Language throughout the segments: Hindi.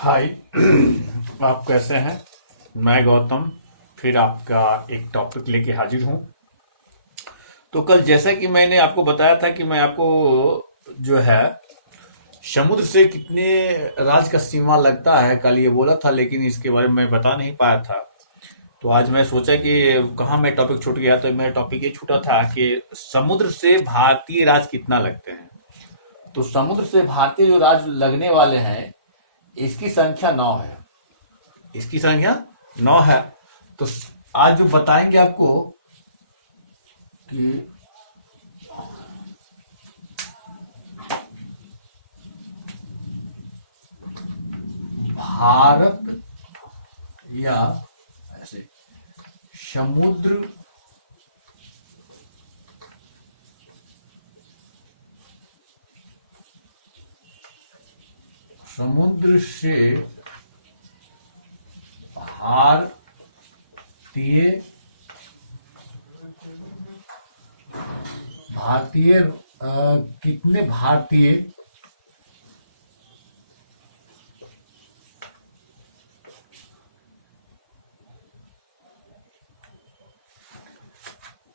हाय। आप कैसे हैं? मैं गौतम फिर आपका एक टॉपिक लेके हाजिर हूँ। तो कल जैसा कि मैंने आपको बताया था कि मैं आपको जो है समुद्र से कितने राज का सीमा लगता है कल ये बोला था, लेकिन इसके बारे में मैं बता नहीं पाया था। तो आज मैं सोचा कि कहाँ मैं टॉपिक छूट गया, तो मेरा टॉपिक ये छूटा था कि समुद्र से भारतीय राज कितना लगते हैं। तो समुद्र से भारतीय जो राज लगने वाले हैं, इसकी संख्या 9 है। इसकी संख्या 9 है। तो आज जो बताएंगे आपको कि भारत या ऐसे समुद्र समुद्र से भारतीय भारतीय कितने भारतीय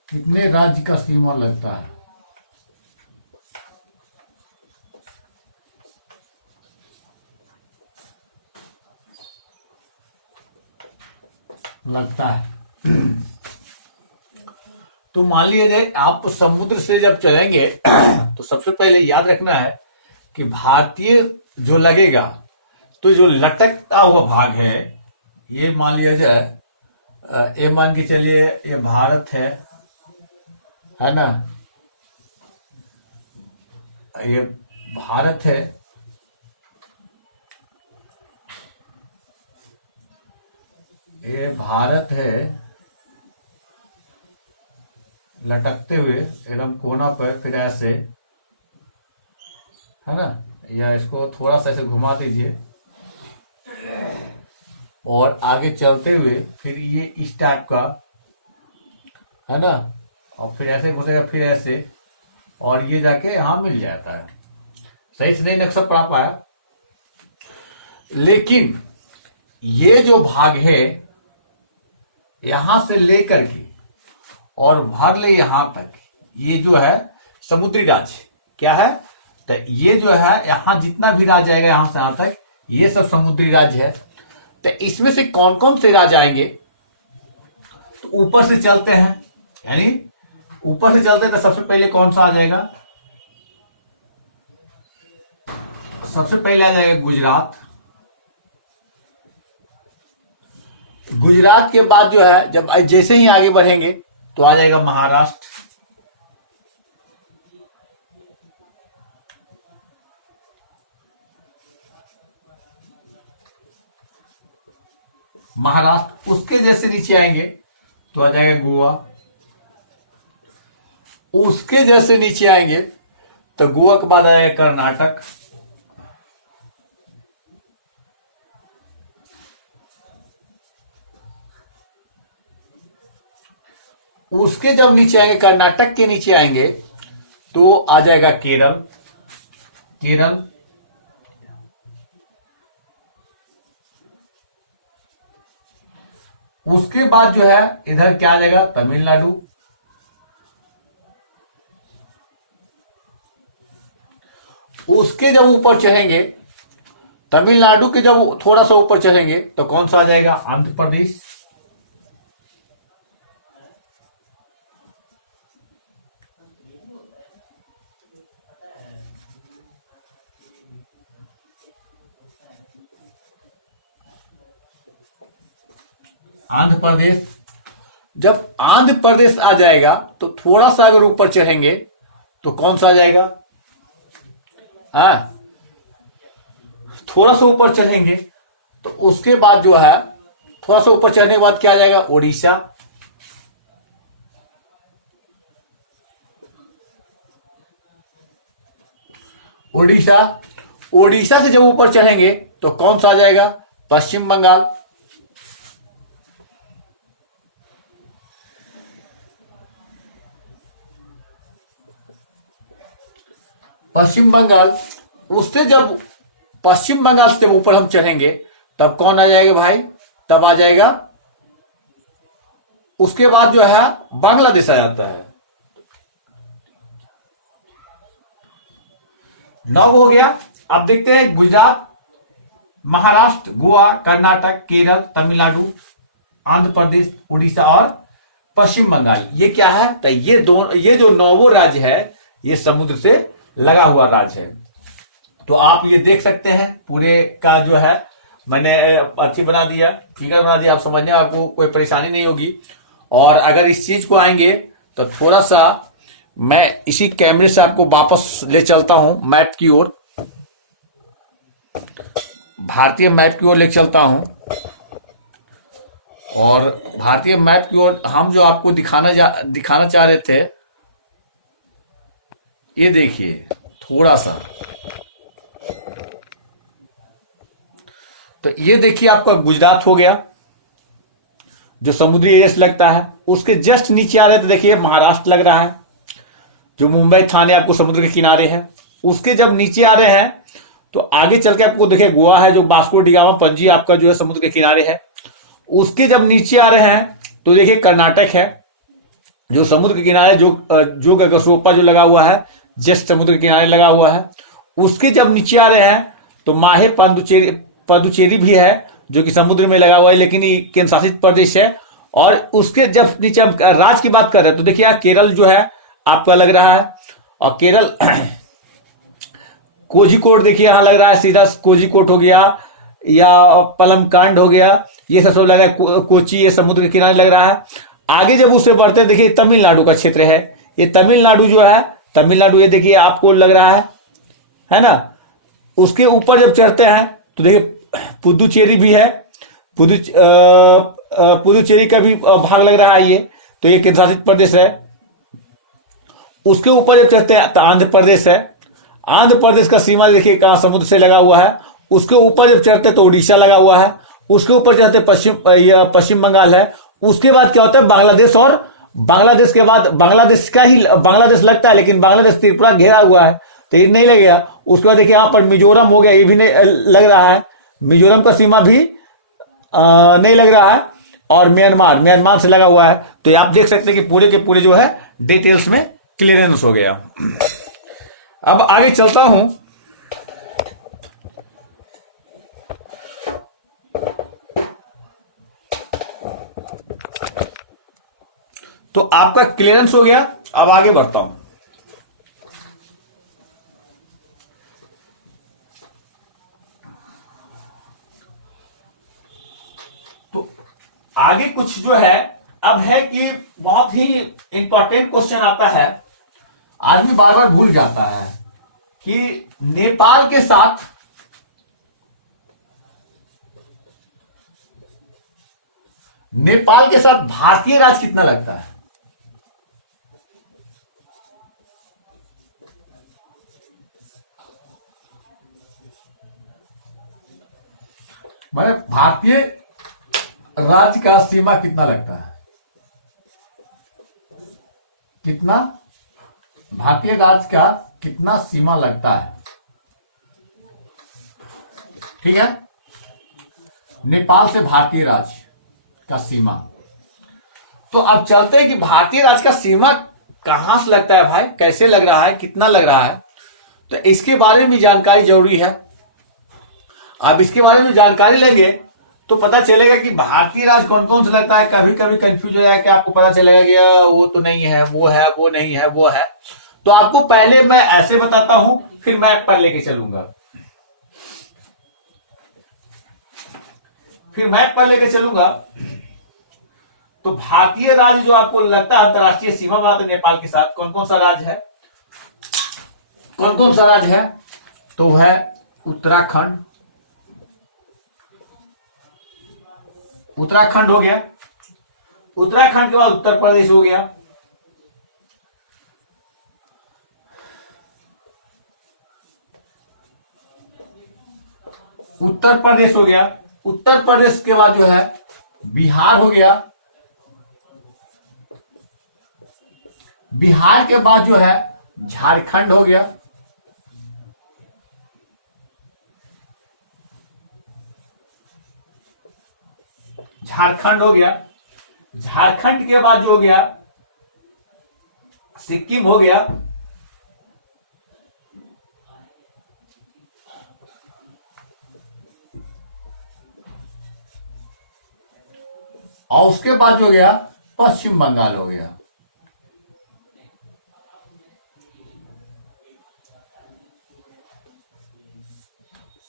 कितने राज्य का सीमा लगता है लगता है। तो मान लीजिए आप समुद्र से जब चलेंगे तो सबसे पहले याद रखना है कि भारतीय जो लगेगा, तो जो लटकता हुआ भाग है, ये मान लिया जाए, ये मान के चलिए ये भारत है ना। ये भारत है, ये भारत है लटकते हुए एकदम कोना पर, फिर ऐसे, है ना। या इसको थोड़ा सा ऐसे घुमा दीजिए और आगे चलते हुए फिर ये इस टाइप का, है ना। और फिर ऐसे घुसेगा, फिर ऐसे, और ये जाके यहां मिल जाता है। सही से नहीं नक्शा पढ़ा पाया, लेकिन ये जो भाग है यहां से लेकर के और भर ले यहां तक, ये जो है समुद्री राज्य क्या है। तो ये जो है यहां जितना भी राज्य आएगा यहां से यहां तक, ये सब समुद्री राज्य है। तो इसमें से कौन कौन से राज्य आएंगे, तो ऊपर से चलते हैं, यानी ऊपर से चलते हैं। तो सबसे पहले कौन सा आ जाएगा? सबसे पहले आ जाएगा गुजरात। गुजरात के बाद जो है जब जैसे ही आगे बढ़ेंगे तो आ जाएगा महाराष्ट्र। महाराष्ट्र उसके जैसे नीचे आएंगे तो आ जाएगा गोवा। उसके जैसे नीचे आएंगे तो गोवा के बाद आएगा कर्नाटक। उसके जब नीचे आएंगे, कर्नाटक के नीचे आएंगे तो आ जाएगा केरल। केरल उसके बाद जो है इधर क्या आ जाएगा? तमिलनाडु। उसके जब ऊपर चढ़ेंगे, तमिलनाडु के जब थोड़ा सा ऊपर चढ़ेंगे तो कौन सा आ जाएगा? आंध्र प्रदेश। आंध्र प्रदेश। जब आंध्र प्रदेश आ जाएगा तो थोड़ा सा अगर ऊपर चढ़ेंगे तो कौन सा आ जाएगा? हाँ, थोड़ा सा ऊपर चढ़ेंगे तो उसके बाद जो है, थोड़ा सा ऊपर चढ़ने के बाद क्या आ जाएगा? उड़ीसा। उड़ीसा उड़ीसा से जब ऊपर चढ़ेंगे तो कौन सा आ जाएगा? पश्चिम बंगाल। पश्चिम बंगाल उससे जब पश्चिम बंगाल से जब ऊपर हम चढ़ेंगे तब कौन आ जाएगा भाई? तब आ जाएगा, उसके बाद जो है बांग्लादेश आ जाता है। 9 हो गया। अब देखते हैं गुजरात, महाराष्ट्र, गोवा, कर्नाटक, केरल, तमिलनाडु, आंध्र प्रदेश, उड़ीसा और पश्चिम बंगाल। ये क्या है? तो ये जो 9 राज्य है ये समुद्र से लगा हुआ राज्य है। तो आप ये देख सकते हैं पूरे का जो है मैंने अच्छी बना दिया, फिगर बना दिया, आप समझने आपको कोई परेशानी नहीं होगी। और अगर इस चीज को आएंगे तो थोड़ा सा मैं इसी कैमरे से आपको वापस ले चलता हूं मैप की ओर, भारतीय मैप की ओर ले चलता हूं। और भारतीय मैप की ओर हम जो आपको दिखाना चाह रहे थे, ये देखिए थोड़ा सा, तो ये देखिए आपका गुजरात हो गया जो समुद्री एरिया से लगता है। उसके जस्ट नीचे आ रहे तो देखिए महाराष्ट्र लग रहा है, जो मुंबई थाने आपको समुद्र के किनारे है। उसके जब नीचे आ रहे हैं तो आगे चल के आपको देखिए गोवा है, जो वास्को डी गामा पणजी आपका जो है समुद्र के किनारे है। उसके जब नीचे आ रहे हैं तो देखिए कर्नाटक है, जो समुद्र के किनारे, जो गगसोपा जो लगा हुआ है जस्ट समुद्र के किनारे लगा हुआ है। उसके जब नीचे आ रहे हैं तो माहे पुदुचेरी भी है, जो कि समुद्र में लगा हुआ है, लेकिन ये केंद्र शासित प्रदेश है। और उसके जब नीचे हम राज्य की बात कर रहे हैं तो देखिए केरल जो है आपका लग रहा है, और केरल कोझिकोड देखिए यहां लग रहा है, सीधा कोझिकोड हो गया या पलमकांड हो गया, ये सब लग रहा है। कोची ये समुद्र के किनारे लग रहा है। आगे जब उससे बढ़ते हैं देखिए तमिलनाडु का क्षेत्र है, ये तमिलनाडु जो है, तमिलनाडु ये देखिए आपको लग रहा है ना। उसके ऊपर जब चढ़ते हैं तो देखिए पुदुचेरी भी है, पुदुचेरी का भी भाग लग रहा है ये, तो ये केंद्र शासित प्रदेश है। उसके ऊपर जब चढ़ते हैं तो आंध्र प्रदेश है, आंध्र प्रदेश का सीमा देखिए कहां समुद्र से लगा हुआ है। उसके ऊपर जब चढ़ते तो उड़ीसा लगा हुआ है। उसके ऊपर चढ़ते पश्चिम बंगाल है। उसके बाद क्या होता है बांग्लादेश, और बांग्लादेश के बाद बांग्लादेश लगता है, लेकिन बांग्लादेश त्रिपुरा घेरा हुआ है तो ये नहीं लगेगा। उसके बाद देखिए यहां पर मिजोरम हो गया, ये भी नहीं लग रहा है, मिजोरम का सीमा भी नहीं लग रहा है। और म्यांमार से लगा हुआ है। तो आप देख सकते हैं कि पूरे के पूरे जो है डिटेल्स में क्लियरेंस हो गया। अब आगे चलता हूं, तो आपका क्लियरेंस हो गया। अब आगे बढ़ता हूं, तो आगे कुछ जो है अब है कि बहुत ही इंपॉर्टेंट क्वेश्चन आता है, आदमी बार बार भूल जाता है कि नेपाल के साथ भारतीय राज कितना लगता है। मतलब भारतीय राज्य का सीमा कितना लगता है, कितना भारतीय राज्य का कितना सीमा लगता है, ठीक है। नेपाल से भारतीय राज्य का सीमा। तो अब चलते हैं कि भारतीय राज्य का सीमा कहां से लगता है भाई, कैसे लग रहा है, कितना लग रहा है। तो इसके बारे में भी जानकारी जरूरी है। अब इसके बारे में जानकारी लेंगे तो पता चलेगा कि भारतीय राज्य कौन कौन सा लगता है। कभी कभी कंफ्यूज हो जाए कि आपको पता चलेगा कि वो तो नहीं है, वो है, वो नहीं है, वो है। तो आपको पहले मैं ऐसे बताता हूं, फिर मैप पर लेके चलूंगा, तो भारतीय राज्य जो आपको लगता है अंतरराष्ट्रीय सीमा बात है नेपाल के साथ, कौन कौन सा राज्य है, तो है उत्तराखंड हो गया। उत्तराखंड के बाद उत्तर प्रदेश हो गया, उत्तर प्रदेश के बाद जो है बिहार हो गया, बिहार के बाद जो है झारखंड हो गया, झारखंड हो गया, झारखंड के बाद जो हो गया सिक्किम हो गया, और उसके बाद जो गया पश्चिम बंगाल हो गया।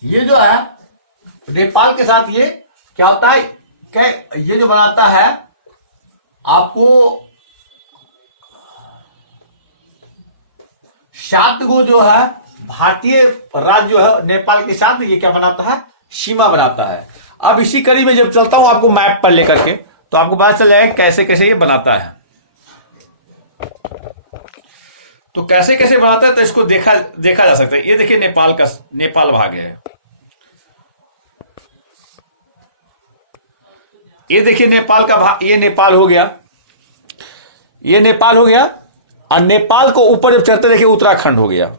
ये जो है नेपाल के साथ ये क्या होता है, क्या ये जो बनाता है आपको 7 गो जो है भारतीय राज्य जो है नेपाल के साथ ये क्या बनाता है, सीमा बनाता है। अब इसी कड़ी में जब चलता हूं आपको मैप पर लेकर के, तो आपको पता चल जाएगा कैसे कैसे ये बनाता है। तो कैसे कैसे बनाता है तो इसको देखा जा सकता है। ये देखिए नेपाल भाग है, ये देखिए नेपाल का भाग, ये नेपाल हो गया, ये नेपाल हो गया। और नेपाल को ऊपर जब चढ़ते देखिए उत्तराखंड हो गया,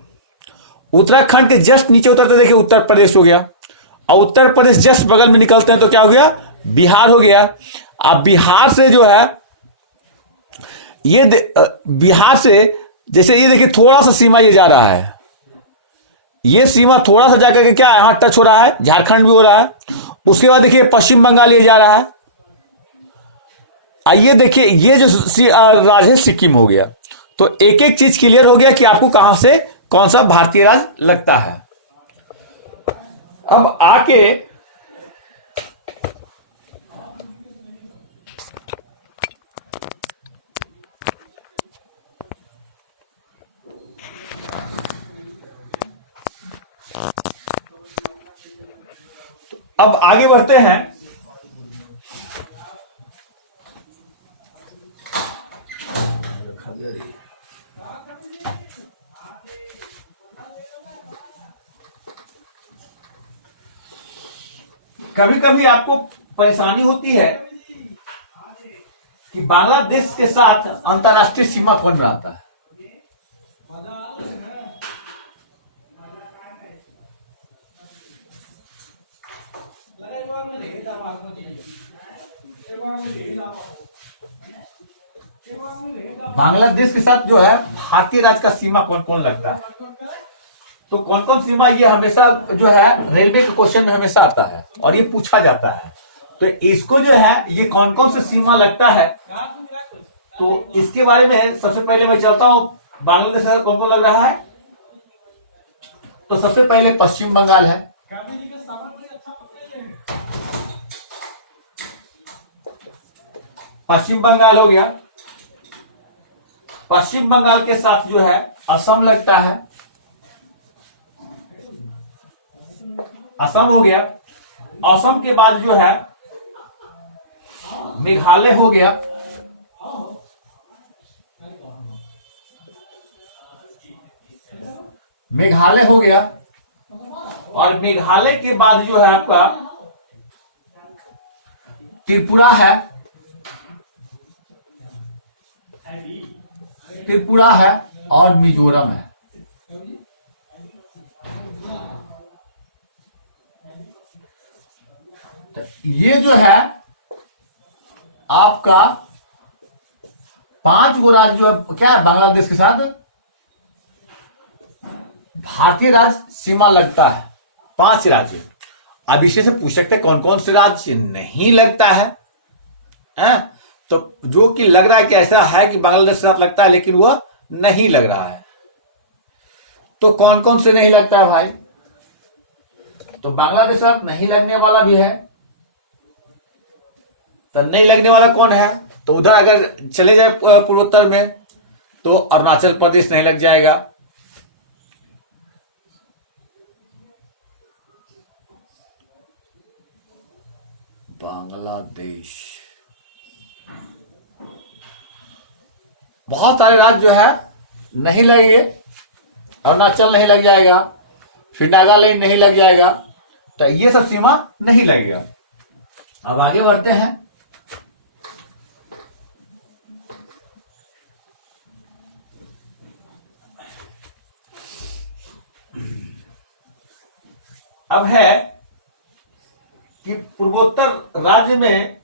उत्तराखंड के जस्ट नीचे उतरते देखिए उत्तर प्रदेश हो गया, और उत्तर प्रदेश जस्ट बगल में निकलते हैं तो क्या हो गया, बिहार हो गया। अब बिहार से जो है ये बिहार से जैसे ये देखिए थोड़ा सा सीमा ये जा रहा है, ये सीमा थोड़ा सा जाकर के क्या यहां टच हो रहा है, झारखंड भी हो रहा है। उसके बाद देखिए पश्चिम बंगाल ये जा रहा है, आइए देखिए ये जो राज्य है सिक्किम हो गया। तो एक एक चीज क्लियर हो गया कि आपको कहां से कौन सा भारतीय राज्य लगता है। अब आके अब आगे बढ़ते हैं। कभी कभी आपको परेशानी होती है कि बांग्लादेश के साथ अंतरराष्ट्रीय सीमा कौन बनाता है। बांग्लादेश के साथ जो है भारतीय राज्य का सीमा कौन कौन लगता है, तो कौन कौन सीमा, ये हमेशा जो है रेलवे के क्वेश्चन में हमेशा आता है और ये पूछा जाता है। तो इसको जो है ये कौन कौन सी सीमा लगता है, तो इसके बारे में सबसे पहले मैं चलता हूं। बांग्लादेश का कौन कौन लग रहा है, तो सबसे पहले पश्चिम बंगाल है, पश्चिम बंगाल हो गया। पश्चिम बंगाल के साथ जो है असम लगता है, असम हो गया। असम के बाद जो है मेघालय हो गया, मेघालय हो गया। और मेघालय के बाद जो है आपका त्रिपुरा है, त्रिपुरा है और मिजोरम है। तो ये जो है आपका 5 गो राज्य जो है क्या है बांग्लादेश के साथ भारतीय राज्य सीमा लगता है, 5 राज्य। अब इसे से पूछ सकते हैं कौन कौन से राज्य नहीं लगता है, तो जो कि लग रहा है कि ऐसा है कि बांग्लादेश के साथ लगता है लेकिन वह नहीं लग रहा है। तो कौन कौन से नहीं लगता है भाई, तो बांग्लादेश के साथ नहीं लगने वाला भी है। तो नहीं लगने वाला कौन है, तो उधर अगर चले जाए पूर्वोत्तर में तो अरुणाचल प्रदेश नहीं लग जाएगा, बांग्लादेश। बहुत सारे राज्य जो है नहीं लगेंगे, अरुणाचल नहीं लग जाएगा, फिर नागालैंड नहीं लग जाएगा, तो ये सब सीमा नहीं लगेगा। अब आगे बढ़ते हैं। अब है कि पूर्वोत्तर राज्य में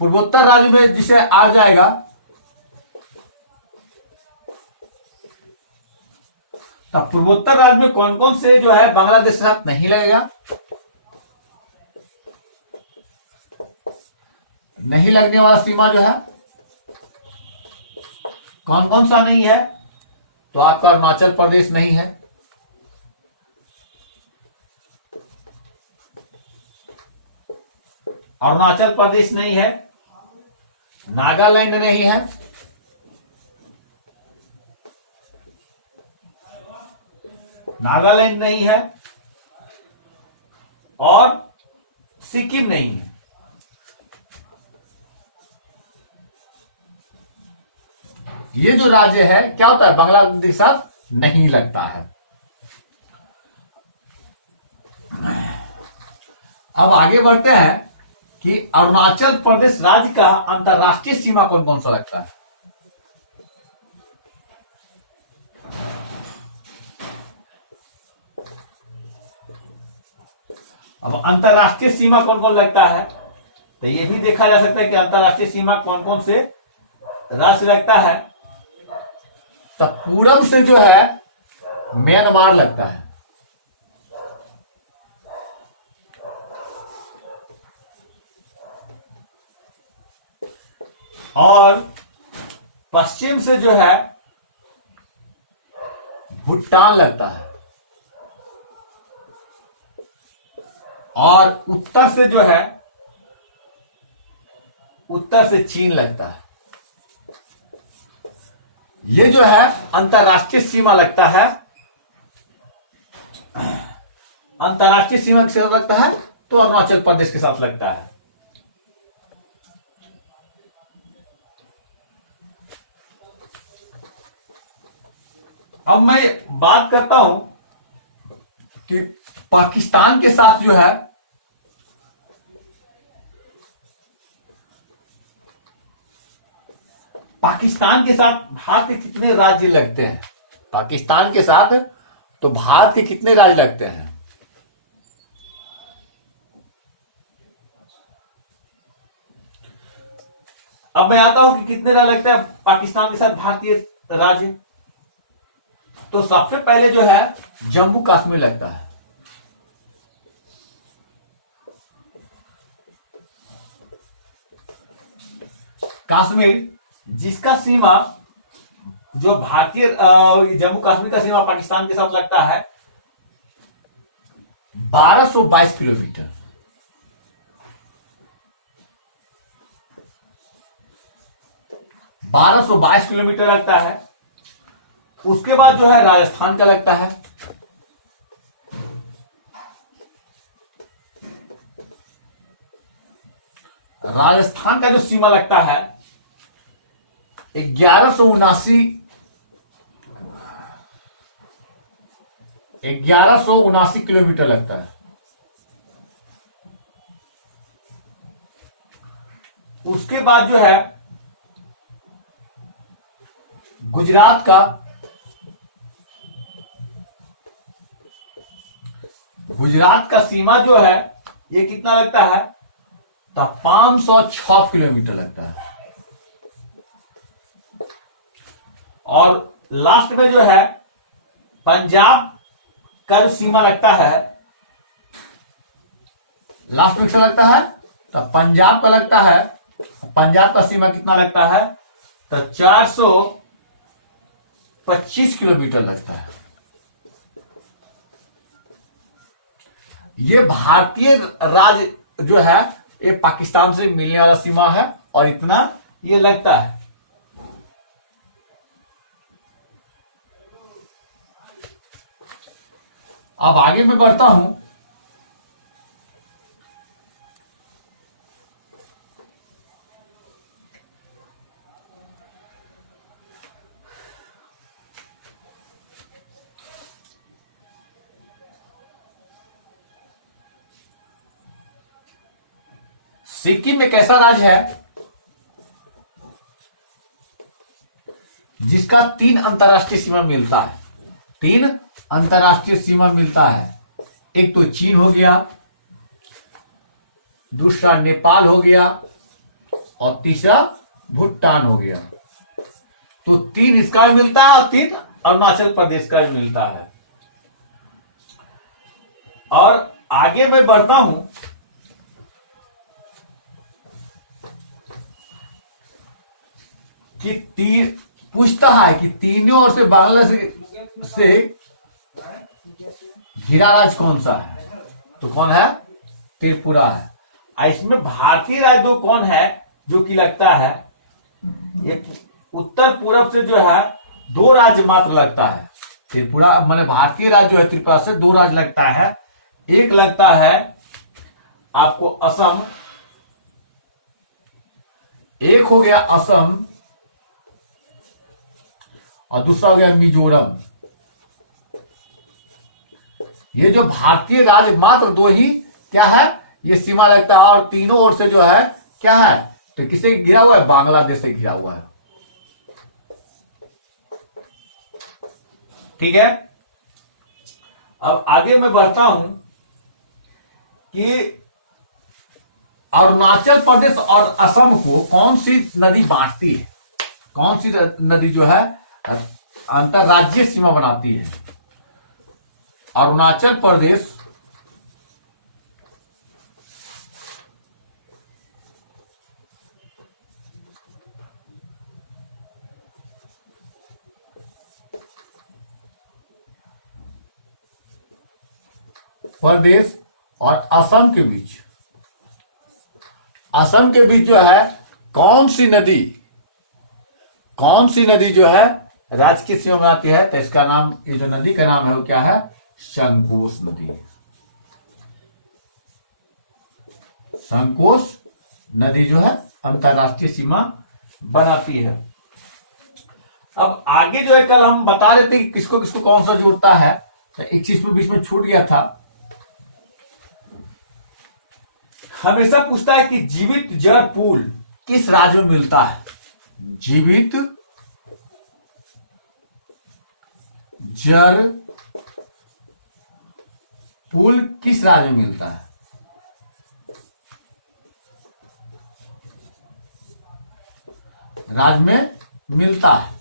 पूर्वोत्तर राज्य में जिसे आ जाएगा, तब पूर्वोत्तर राज्य में कौन कौन से जो है बांग्लादेश के साथ नहीं लगेगा, नहीं लगने वाला सीमा जो है कौन कौन सा नहीं है? तो आपका अरुणाचल प्रदेश नहीं है, अरुणाचल प्रदेश नहीं है, नागालैंड नहीं है, नागालैंड नहीं है, और सिक्किम नहीं है। ये जो राज्य है क्या होता है, बांग्लादेश के साथ नहीं लगता है। अब आगे बढ़ते हैं कि अरुणाचल प्रदेश राज्य का अंतरराष्ट्रीय सीमा कौन कौन सा लगता है। अब अंतरराष्ट्रीय सीमा कौन कौन लगता है, तो ये भी देखा जा सकता है कि अंतरराष्ट्रीय सीमा कौन कौन से राज्य लगता है। तब पूरब से जो है म्यांमार लगता है, और पश्चिम से जो है भूटान लगता है, और उत्तर से जो है, उत्तर से चीन लगता है। ये जो है अंतरराष्ट्रीय सीमा लगता है। अंतरराष्ट्रीय सीमा के साथ लगता है तो अरुणाचल प्रदेश के साथ लगता है। अब मैं बात करता हूं कि पाकिस्तान के साथ जो है पाकिस्तान के साथ भारत के कितने राज्य लगते हैं, पाकिस्तान के साथ तो भारत के कितने राज्य लगते हैं। अब मैं आता हूं कि कितने राज्य लगते हैं पाकिस्तान के साथ भारतीय राज्य। तो सबसे पहले जो है जम्मू कश्मीर लगता है, कश्मीर जिसका सीमा जो भारतीय जम्मू कश्मीर का सीमा पाकिस्तान के साथ लगता है 1222 किलोमीटर। बारह सौ 22 किलोमीटर लगता है। उसके बाद जो है राजस्थान का लगता है, राजस्थान का जो सीमा लगता है 1179 किलोमीटर लगता है। उसके बाद जो है गुजरात का सीमा जो है ये कितना लगता है, तो 506 किलोमीटर लगता है। और लास्ट में जो है पंजाब का जो सीमा लगता है, लास्ट में क्या लगता है, तो पंजाब का लगता है, पंजाब का सीमा कितना लगता है, तो 425 किलोमीटर लगता है। ये भारतीय राज्य जो है ये पाकिस्तान से मिलने वाला सीमा है और इतना ये लगता है। अब आगे मैं बढ़ता हूं सिक्किम एक ऐसा राज्य है जिसका 3 अंतरराष्ट्रीय सीमा मिलता है, 3 अंतरराष्ट्रीय सीमा मिलता है। एक तो चीन हो गया, दूसरा नेपाल हो गया, और तीसरा भूटान हो गया। तो 3 इसका भी मिलता है और 3 अरुणाचल प्रदेश का भी मिलता है। और आगे मैं बढ़ता हूं कि पूछता है कि तीनों ओर से बांग्लादेश से घिरा राज्य कौन सा है? तो कौन है? त्रिपुरा है। इसमें भारतीय राज्य दो कौन है जो कि लगता है? एक उत्तर पूर्व से जो है 2 राज्य मात्र लगता है। त्रिपुरा माने भारतीय राज्य जो है त्रिपुरा से 2 राज्य लगता है। एक लगता है आपको असम, एक हो गया असम और दूसरा हो गया मिजोरम। ये जो भारतीय राज्य मात्र 2 ही क्या है ये सीमा लगता है। और तीनों ओर से जो है क्या है? तो किसे घिरा हुआ है? बांग्लादेश से घिरा हुआ है। ठीक है। अब आगे मैं बढ़ता हूं कि अरुणाचल प्रदेश और असम को कौन सी नदी बांटती है? कौन सी नदी जो है अंतरराज्यीय सीमा बनाती है? अरुणाचल प्रदेश और असम के बीच, असम के बीच जो है कौन सी नदी जो है राज्य की सीमा बनाती है? तो इसका नाम, ये जो नदी का नाम है वो क्या है? संकोश नदी। संकोश नदी जो है अंतरराष्ट्रीय सीमा बनाती है। अब आगे जो है कल हम बता रहे थे कि किसको किसको कौन सा जोड़ता है। तो एक चीज में बीच में छूट गया था। हमेशा पूछता है कि जीवित जल पुल किस राज्य में मिलता है? जीवित जल पुल किस राज्य में मिलता है? राज्य में मिलता है।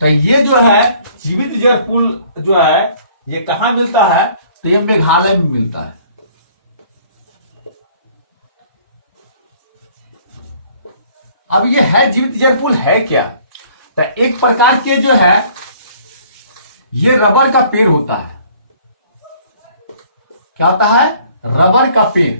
तो ये जो है जीवित जल पुल जो है ये कहां मिलता है? तो ये मेघालय में मिलता है। अब ये है जीवित जल पुल है क्या? तो एक प्रकार के जो है ये रबर का पेड़ होता है। क्या होता है? रबर का पेड़।